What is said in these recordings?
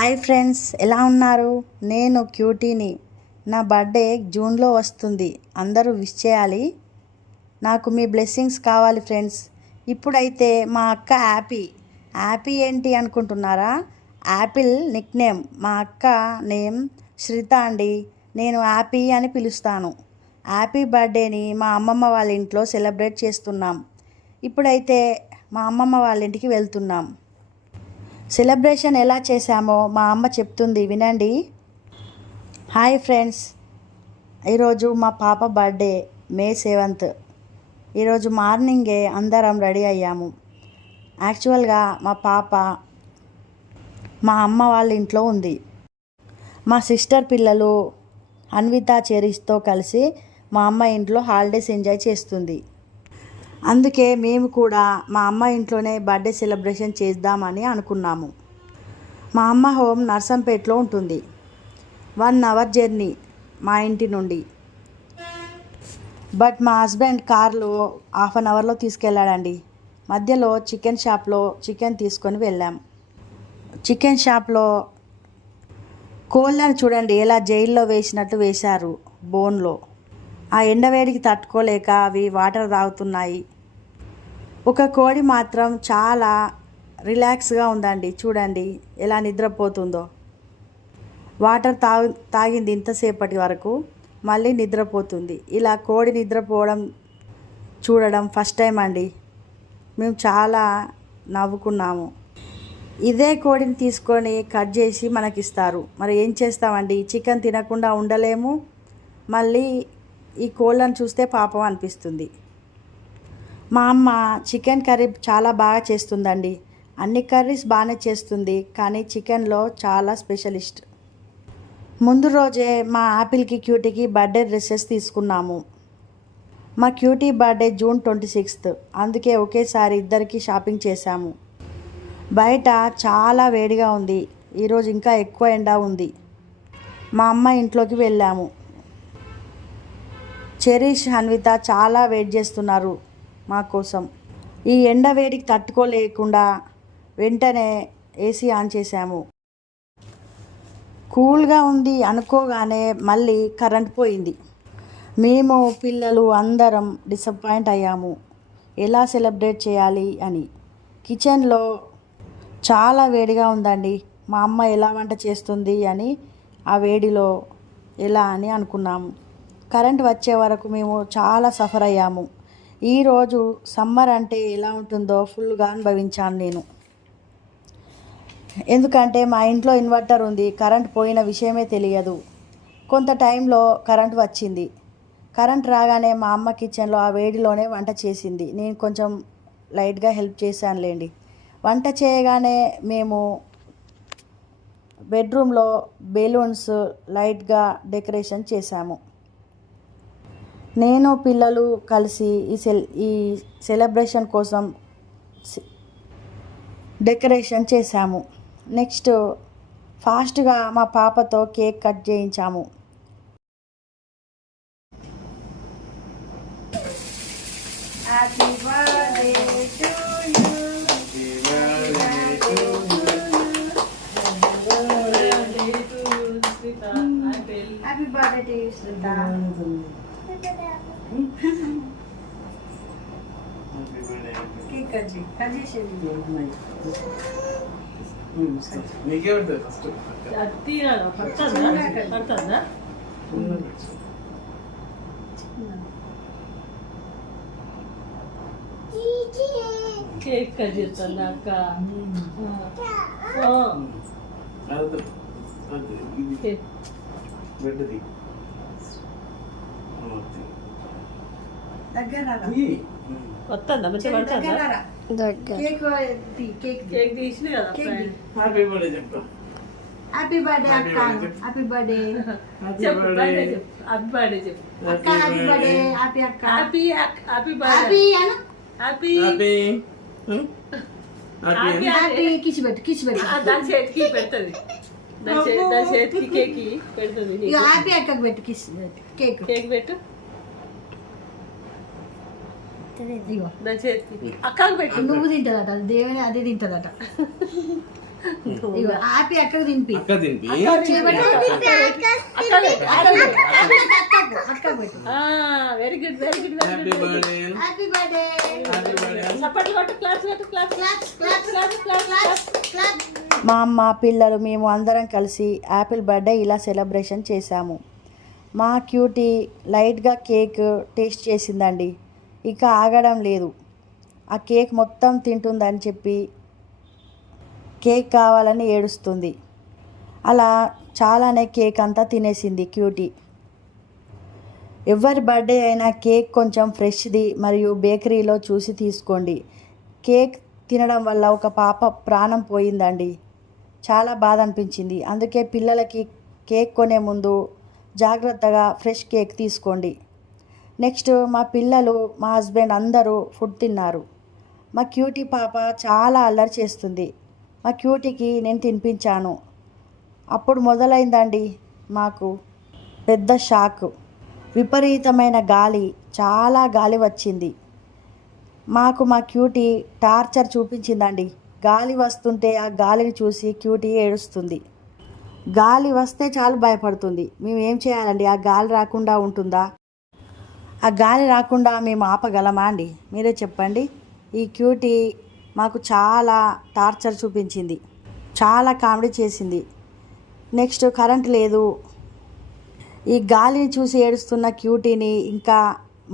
Hi friends, ఎలా ఉన్నారు? నేను క్యూటీని. నా బర్త్డే జూన్లో వస్తుంది. అందరూ విష్ చేయాలి. నాకు మీ బ్లెస్సింగ్స్ కావాలి ఫ్రెండ్స్. ఇప్పుడైతే మా అక్క హ్యాపీ ఏంటి అనుకుంటున్నారా? Apple Nick name. మా అక్క నేమ్ శ్రిత అండి. నేను హ్యాపీ అని పిలుస్తాను. హ్యాపీ బర్త్డేని మా అమ్మమ్మ వాళ్ళ ఇంట్లో సెలబ్రేట్ చేస్తున్నాం. ఇప్పుడైతే మా అమ్మమ్మ వాళ్ళ ఇంటికి వెళ్తున్నాం. సెలబ్రేషన్ ఎలా చేశామో మా అమ్మ చెప్తుంది, వినండి. హాయ్ ఫ్రెండ్స్, ఈరోజు మా పాప బర్త్డే మే 7th. ఈరోజు మార్నింగే అందరం రెడీ అయ్యాము. యాక్చువల్గా మా పాప మా అమ్మ వాళ్ళ ఇంట్లో ఉంది. మా సిస్టర్ పిల్లలు అన్విత చెరీస్తో కలిసి మా అమ్మ ఇంట్లో హాలిడేస్ ఎంజాయ్ చేస్తుంది. అందుకే మేము కూడా మా అమ్మ ఇంట్లోనే బర్త్డే సెలబ్రేషన్ చేద్దామని అనుకున్నాము. మా అమ్మ హోమ్ నర్సంపేటలో ఉంటుంది. 1 hour జర్నీ మా ఇంటి నుండి. బట్ మా హస్బెండ్ కార్లో 1/2 hourలో తీసుకెళ్ళాడండి. మధ్యలో చికెన్ షాప్లో చికెన్ తీసుకొని వెళ్ళాం. చికెన్ షాప్లో కోళ్ళను చూడండి ఎలా జైల్లో వేసినట్టు వేశారు బోన్లో. ఆ ఎండవేడికి తట్టుకోలేక అవి వాటర్ తాగుతున్నాయి. ఒక కోడి మాత్రం చాలా రిలాక్స్గా ఉందండి. చూడండి ఎలా నిద్రపోతుందో. వాటర్ తాగింది ఇంతసేపటి వరకు, మళ్ళీ నిద్రపోతుంది. ఇలా కోడి నిద్రపోవడం చూడడం ఫస్ట్ టైం అండి. మేము చాలా నవ్వుకున్నాము. ఇదే కోడిని తీసుకొని కట్ చేసి మనకిస్తారు. మరి ఏం చేస్తామండి, చికెన్ తినకుండా ఉండలేము. మళ్ళీ ఈ కోళ్ళను చూస్తే పాపం అనిపిస్తుంది. మా అమ్మ చికెన్ కర్రీ చాలా బాగా చేస్తుందండి. అన్ని కర్రీస్ బాగానే చేస్తుంది, కానీ చికెన్లో చాలా స్పెషలిస్ట్. ముందు రోజే మా యాపిల్కి క్యూటీకి బర్త్డే డ్రెస్సెస్ తీసుకున్నాము. మా క్యూటీ బర్త్డే జూన్ 26th, అందుకే ఒకేసారి ఇద్దరికి షాపింగ్ చేశాము. బయట చాలా వేడిగా ఉంది. ఈరోజు ఇంకా ఎక్కువ ఎండ ఉంది. మా అమ్మ ఇంట్లోకి వెళ్ళాము. చెరీష్, అన్విత చాలా వెయిట్ చేస్తున్నారు మా కోసం. ఈ ఎండ వేడికి తట్టుకోలేకుండా వెంటనే ఏసీ ఆన్ చేశాము. కూల్గా ఉంది అనుకోగానే మళ్ళీ కరెంట్ పోయింది. మేము పిల్లలు అందరం డిసప్పాయింట్ అయ్యాము. ఎలా సెలబ్రేట్ చేయాలి అని. కిచెన్లో చాలా వేడిగా ఉందండి. మా అమ్మ ఎలా వంట చేస్తుంది అని ఆ వేడిలో ఎలా అని అనుకున్నాము. కరెంట్ వచ్చే వరకు మేము చాలా సఫర్ అయ్యాము. ఈరోజు సమ్మర్ అంటే ఎలా ఉంటుందో ఫుల్గా అనుభవించాను నేను. ఎందుకంటే మా ఇంట్లో ఇన్వర్టర్ ఉంది. కరెంట్ పోయిన విషయమే తెలియదు. కొంత టైంలో కరెంట్ వచ్చింది. కరెంట్ రాగానే మా అమ్మ కిచెన్లో ఆ వేడిలోనే వంట చేసింది. నేను కొంచెం లైట్గా హెల్ప్ చేశానులేండి. వంట చేయగానే మేము బెడ్రూమ్లో బెలూన్స్ లైట్గా డెకరేషన్ చేశాము. నేను పిల్లలు కలిసి ఈ సెలబ్రేషన్ కోసం డెకరేషన్ చేశాము. నెక్స్ట్ ఫాస్ట్గా మా పాపతో కేక్ కట్ చేయించాము. Happy birthday to you. Happy birthday to Sritha. నీకే పడుతుంది ఫస్ట్. కేక్ కట్ చేస్తాను అక్క. వస్తుందా మంచిగా పడుతుందా? కేక్ తీసిన కదా. హ్యాపీ బర్త్డే చెప్పు. హ్యాపీ బర్త్డే అక్క. హ్యాపీ బర్త్డే చెప్పు. బర్త్డే చెప్పు. హ్యాపీ బర్త్డే చెప్పు. అక్క హ్యాపీ బర్త్డే. హ్యాపీ అక్క. Happy happy birthday. హ్యాపీ అను. హ్యాపీ హ్యాపీ హ్యాపీ కిస్ పెట్టు. దాని చేతికి పెడుతుంది. దాని చేతికి కేక్ పెడుతుంది. హ్యాపీ అక్కకు పెట్టు. కిస్ కేక్ పెట్టు. దాని చేతికి అక్కకు పెట్టు. నువ్వు తింటదట, దేవుని అదే తింటదట. ఇగో హ్యాపీ అక్కకు తినిపి. అక్క తింపి very good very good very happy birthday happy birthday. Happy birthday చప్పట్లు కొట్టు క్లాస్ కొట్టు క్లాస్ మా అమ్మ పిల్లలు మేము అందరం కలిసి యాపిల్ బర్త్డే ఇలా సెలబ్రేషన్ చేశాము. మా క్యూటీ లైట్గా కేక్ టేస్ట్ చేసిందండి. ఇక ఆగడం లేదు. ఆ కేక్ మొత్తం తింటుందని చెప్పి కేక్ కావాలని ఏడుస్తుంది. అలా చాలానే కేక్ అంతా తినేసింది క్యూటీ. ఎవరి బర్త్డే అయినా కేక్ కొంచెం ఫ్రెష్ది మరియు బేకరీలో చూసి తీసుకోండి. కేక్ తినడం వల్ల ఒక పాప ప్రాణం పోయిందండి. చాలా బాధ అనిపించింది. అందుకే పిల్లలకి కేక్ కొనే ముందు జాగ్రత్తగా ఫ్రెష్ కేక్ తీసుకోండి. నెక్స్ట్ మా పిల్లలు మా హస్బెండ్ అందరూ ఫుడ్ తిన్నారు. మా క్యూటీ పాప చాలా అల్లరి చేస్తుంది. మా క్యూటీకి నేను తినిపించాను. అప్పుడు మొదలైందండి మాకు పెద్ద షాక్. విపరీతమైన గాలి, చాలా గాలి వచ్చింది. మాకు మా క్యూటీ టార్చర్ చూపించిందండి. గాలి వస్తుంటే ఆ గాలిని చూసి క్యూటీ ఏడుస్తుంది. గాలి వస్తే చాలు భయపడుతుంది. మేము ఏం చేయాలండి? ఆ గాలి రాకుండా ఉంటుందా? ఆ గాలి రాకుండా మేము ఆపగలమా అండి? మీరే చెప్పండి. ఈ క్యూటీ మాకు చాలా టార్చర్ చూపించింది, చాలా కామెడీ చేసింది. నెక్స్ట్ కరెంట్ లేదు. ఈ గాలిని చూసి ఏడుస్తున్న క్యూటీని ఇంకా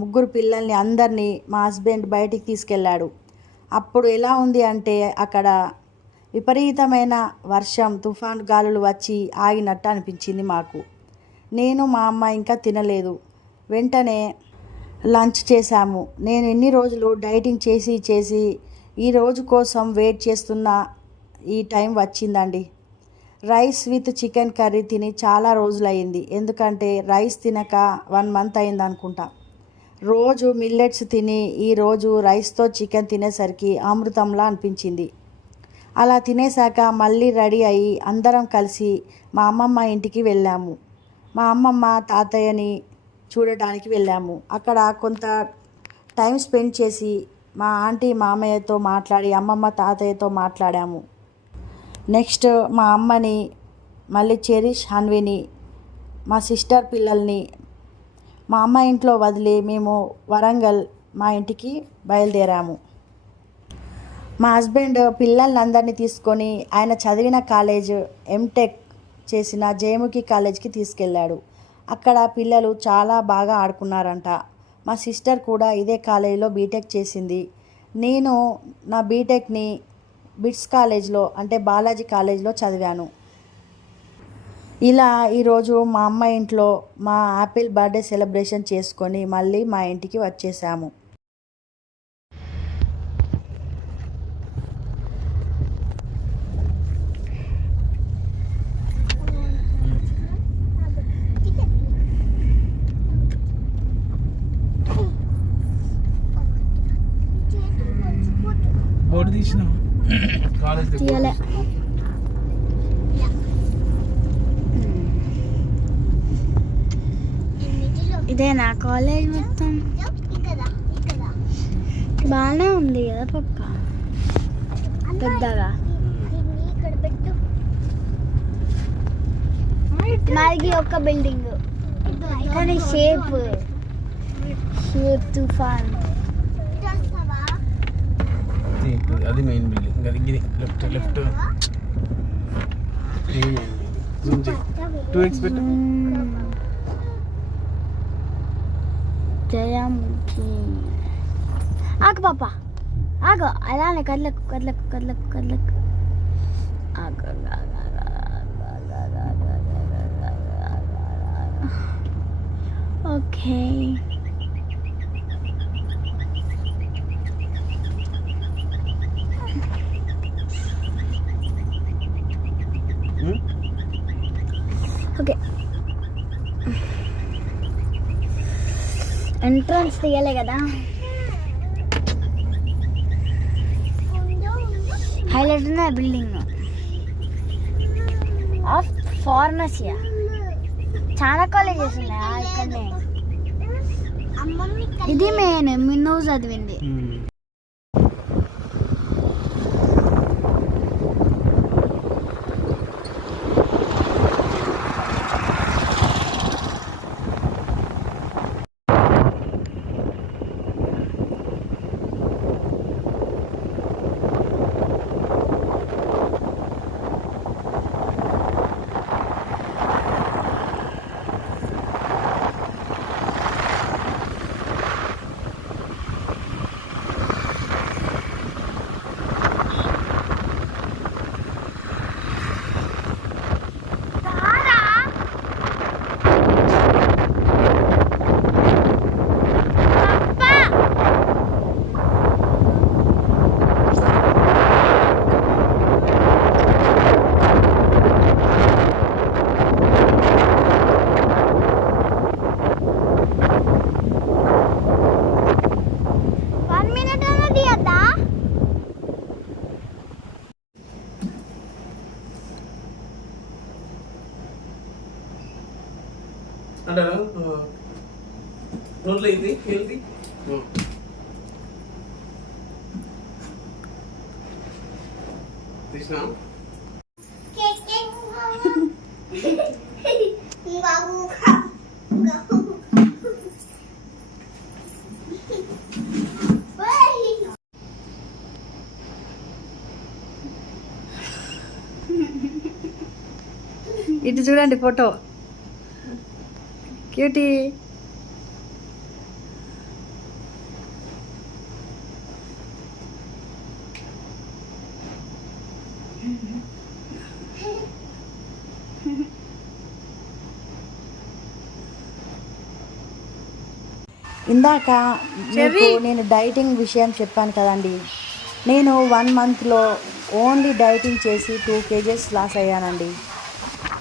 ముగ్గురు పిల్లల్ని అందరినీ మా హస్బెండ్ బయటికి తీసుకెళ్ళాడు. అప్పుడు ఎలా ఉంది అంటే అక్కడ విపరీతమైన వర్షం, తుఫాన్ గాలులు వచ్చి ఆగినట్టు అనిపించింది మాకు. నేను మా అమ్మ ఇంకా తినలేదు. వెంటనే లంచ్ చేశాము. నేను ఎన్ని రోజులు డైటింగ్ చేసి ఈ రోజు కోసం వెయిట్ చేస్తున్న ఈ టైం వచ్చిందండి. రైస్ విత్ చికెన్ కర్రీ తిని చాలా రోజులయ్యింది. ఎందుకంటే రైస్ తినక 1 మంత్ అయింది అనుకుంటా. రోజు మిల్లెట్స్ తిని ఈరోజు రైస్తో చికెన్ తినేసరికి అమృతంలా అనిపించింది. అలా తినేశాక మళ్ళీ రెడీ అయ్యి అందరం కలిసి మా అమ్మమ్మ ఇంటికి వెళ్ళాము. మా అమ్మమ్మ తాతయ్యని చూడటానికి వెళ్ళాము. అక్కడ కొంత టైం స్పెండ్ చేసి మా ఆంటీ మామయ్యతో మాట్లాడి అమ్మమ్మ తాతయ్యతో మాట్లాడాము. నెక్స్ట్ మా అమ్మని, మళ్ళీ చెరిష్, హన్విని, మా సిస్టర్ పిల్లల్ని మా అమ్మ ఇంట్లో వదిలి మేము వరంగల్ మా ఇంటికి బయలుదేరాము. మా హస్బెండ్ పిల్లలందరినీ తీసుకొని ఆయన చదివిన కాలేజ్ ఎంటెక్ చేసిన జయముఖి కాలేజ్కి తీసుకెళ్ళాడు. అక్కడ పిల్లలు చాలా బాగా ఆడుకున్నారంట. మా సిస్టర్ కూడా ఇదే కాలేజీలో బీటెక్ చేసింది. నేను నా బీటెక్ని బిట్స్ కాలేజ్లో అంటే బాలాజీ కాలేజ్లో చదివాను. ఇలా ఈరోజు మా అమ్మ ఇంట్లో మా యాపిల్ బర్త్డే సెలబ్రేషన్ చేసుకొని మళ్ళీ మా ఇంటికి వచ్చేసాము. బోర్డు తీసినాం కాలేజ్ తీయలే. ఇదే నా కాలేజ్ మొత్తం బాగానే ఉంది కదా పక్క పెద్దగా. మాది ఒక బిల్డింగ్ కానీ షేప్ తుఫాన్. అది మెయిన్ బిల్డింగ్. అది లెఫ్ట్ 2x పెట్టు. జయముఖి. ఆగు పాప ఆగు, అలానే కదలకు కదలకు కదలకు కదలకు. ఆగు ఓకే. ఓకే ఎంట్రన్స్ తీయలే కదా. హైలైట్ ఉన్న బిల్డింగ్ ఆఫ్ ఫార్మసీ. చాలా కాలేజెస్ ఉన్నాయా ఇక్కడనే. ఇది మెయిన్ మిన్నో చదివింది. అంటారు నోట్లో ఇది హెల్తీ తీసినా ఇటు చూడండి ఫోటో క్యూటీ. ఇందాక మీకు నేను డైటింగ్ విషయం చెప్పాను కదండి. నేను 1 మంత్లో ఓన్లీ డైటింగ్ చేసి 2 kgs లాస్ అయ్యానండి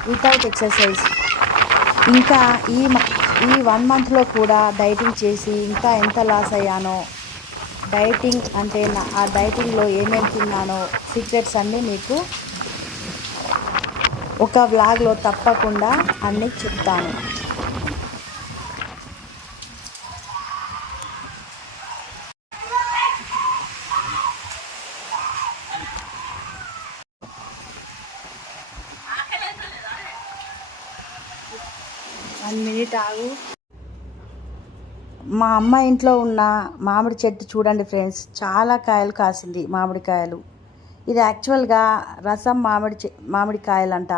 వితౌట్ ఎక్సర్సైజ్. ఇంకా ఈ 1 మంత్లో కూడా డైటింగ్ చేసి ఇంకా ఎంత లాస్ అయ్యానో, డైటింగ్ అంటే ఆ డైటింగ్లో ఏమేమి తిన్నానో సీక్రెట్స్ అన్నీ మీకు ఒక వ్లాగ్లో తప్పకుండా అన్నీ చెప్తాను. మినిట్ ఆగు. మా అమ్మ ఇంట్లో ఉన్న మామిడి చెట్టు చూడండి ఫ్రెండ్స్, చాలా కాయలు కాసింది మామిడికాయలు. ఇది యాక్చువల్గా రసం మామిడికాయలంట,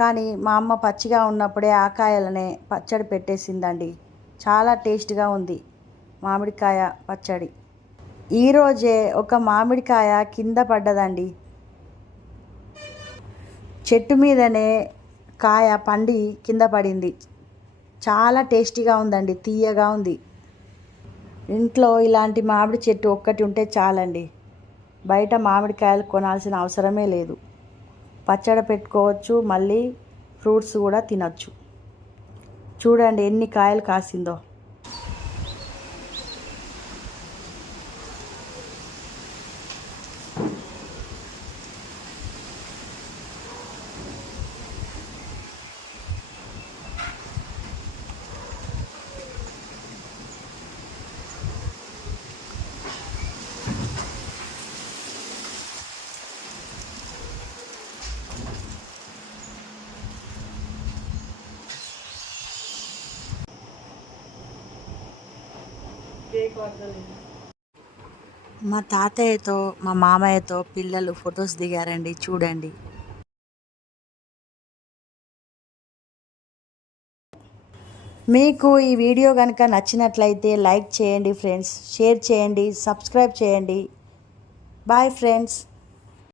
కానీ మా అమ్మ పచ్చిగా ఉన్నప్పుడే ఆ కాయలనే పచ్చడి పెట్టేసిందండి. చాలా టేస్ట్గా ఉంది మామిడికాయ పచ్చడి. ఈరోజే ఒక మామిడికాయ కింద పడ్డదండి. చెట్టు మీదనే కాయ పండి కింద పడింది. చాలా టేస్టీగా ఉందండి, తీయగా ఉంది. ఇంట్లో ఇలాంటి మామిడి చెట్టు ఒక్కటి ఉంటే చాలండి. బయట మామిడికాయలు కొనాల్సిన అవసరమే లేదు. పచ్చడి పెట్టుకోవచ్చు, మళ్ళీ ఫ్రూట్స్ కూడా తినచ్చు. చూడండి ఎన్ని కాయలు కాసిందో. మా తాతయ్యతో మా మామయ్యతో పిల్లలు ఫొటోస్ దిగారండి, చూడండి. మీకు ఈ వీడియో కనుక నచ్చినట్లయితే లైక్ చేయండి ఫ్రెండ్స్, షేర్ చేయండి, సబ్స్క్రైబ్ చేయండి. Bye friends.